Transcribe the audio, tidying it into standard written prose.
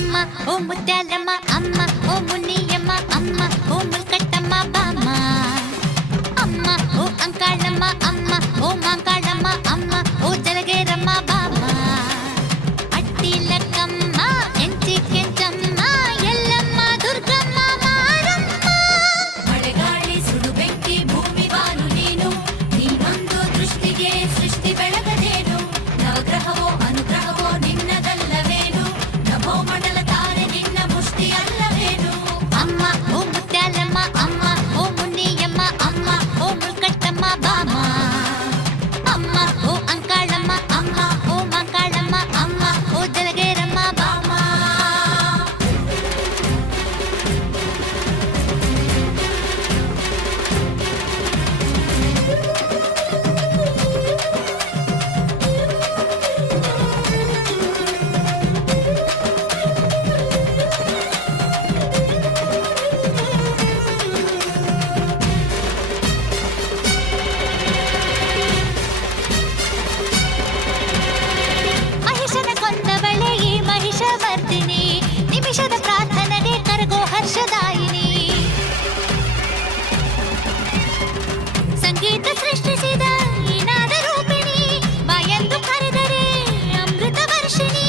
అమ్మ ఓ ముత్యాలమ్మ అమ్మ ఓ మునియమ్మ అమ్మ ఓ ముల్కట్టమ్మ బామ్మ అమ్మ ఓ అంకాళమ్మ అమ్మ ఓ మాంకాళమ్మ అమ్మ ఓ జలగేరమ్మ బామ్మ అట్టి లక్కమ్మ ఎంచి కెంచమ్మ ఎల్లమ్మ దుర్గమ్మ మారమ్మ ಮಳೆಗಾಳಿ ಸುಡು ಬೆಂಕಿ ಭೂಮಿ ಬಾನು ನೀನು ನೀನೊಂದು ದೃಷ್ಟಿಗೆ ಸೃಷ್ಟಿ ಬೆಳಗದೇನು ನವಗ್ರಹವೋ ಅನುಗ್ರಹವೋ ನಿನ್ನದಲ್ಲವೇನು ನಭೋ ಮಂಡಲ ತಾರೆ ನಿನ್ನ ಮುಷ್ಟಿ ಅಲ್ಲವೇನು ಅಮ್ಮ ಓ ಮುತ್ಯಾಲಮ್ಮ ಅಮ್ಮ ಓ ಮುನಿಯಮ್ಮ ಅಮ್ಮ ಓ ಮುಲ್ಕಟ್ಟಮ್ಮ ಬಾಮ ಅಮ್ಮ ಓ ಅಂಕಾಳಮ್ಮ ಅಮ್ಮ ಓ ಮಾಂಕಾಳಮ್ಮ ಅಮ್ಮ ಓ ಜಲಗೇರಮ್ಮ ಬಾಮ ಮಹಿಷನ ಕೊಂದವಳೆ ಈ ಮಹಿಷವರ್ಧಿನಿ ನಿಮಿಷದ ಪ್ರಾರ್ಥನೆಗೆ ಕರಗೋ ಹರ್ಷದಾಯಿನಿ ಸಂಗೀತ ಸೃಷ್ಟಿಸಿದ ಈ ನಾದ ರೂಪಿಣಿ ಬಾಯೆಂದು ಕರೆದರೆ ಅಮೃತ ವರ್ಷಿಣಿ